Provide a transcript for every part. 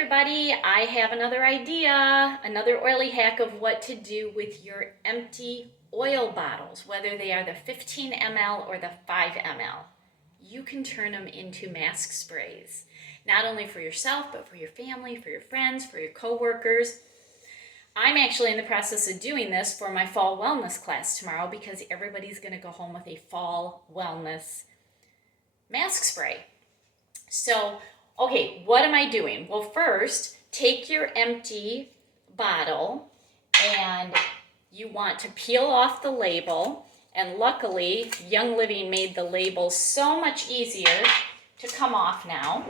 everybody, I have another idea, another oily hack of what to do with your empty oil bottles, whether they are the 15 ml or the 5 ml. You can turn them into mask sprays, not only for yourself, but for your family, for your friends, for your coworkers. I'm actually in the process of doing this for my fall wellness class tomorrow because everybody's going to go home with a fall wellness mask spray. So, okay, what am I doing? Well, first, take your empty bottle and you want to peel off the label. And luckily, Young Living made the label so much easier to come off now.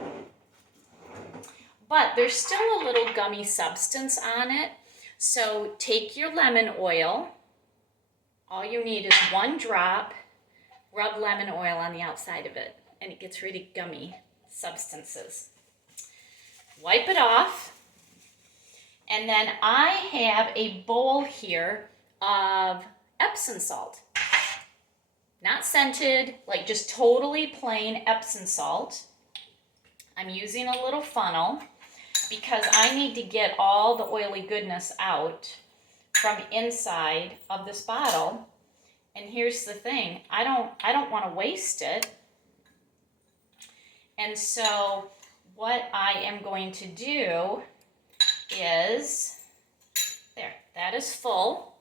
But there's still a little gummy substance on it. So take your lemon oil. All you need is 1 drop. Rub lemon oil on the outside of it, and it gets rid of gummy substances. Wipe it off, and then I have a bowl here of Epsom salt. Not scented, like just totally plain Epsom salt. I'm using a little funnel because I need to get all the oily goodness out from inside of this bottle. And here's the thing, I don't want to waste it. And so what I am going to do is, there, that is full.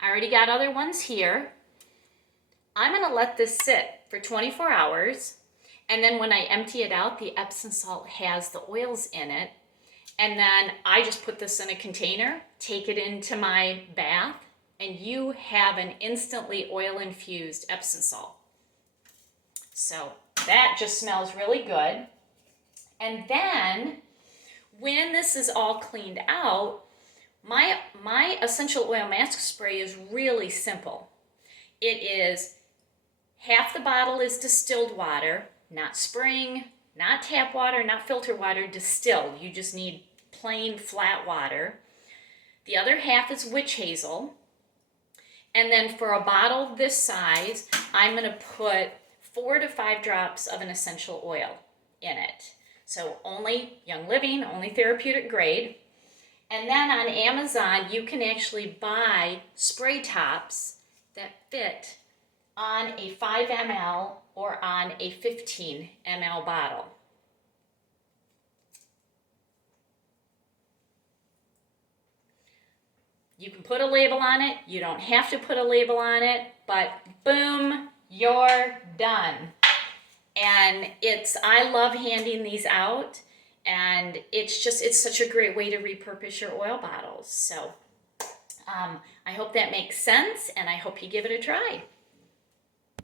I already got other ones here. I'm going to let this sit for 24 hours. And then when I empty it out, the Epsom salt has the oils in it. And then I just put this in a container, take it into my bath, and you have an instantly oil-infused Epsom salt. So that just smells really good. And then when this is all cleaned out, my essential oil mask spray is really simple. It is half the bottle is distilled water, not spring, not tap water, not filter water, distilled. You just need plain flat water. The other half is witch hazel. And then for a bottle this size, I'm going to put 4 to 5 drops of an essential oil in it. So only Young Living, only therapeutic grade. And then on Amazon, you can actually buy spray tops that fit on a 5 ml or on a 15 ml bottle. You can put a label on it. You don't have to put a label on it, but boom, you're done. And I love handing these out, and it's such a great way to repurpose your oil bottles. So I hope that makes sense, and I hope you give it a try.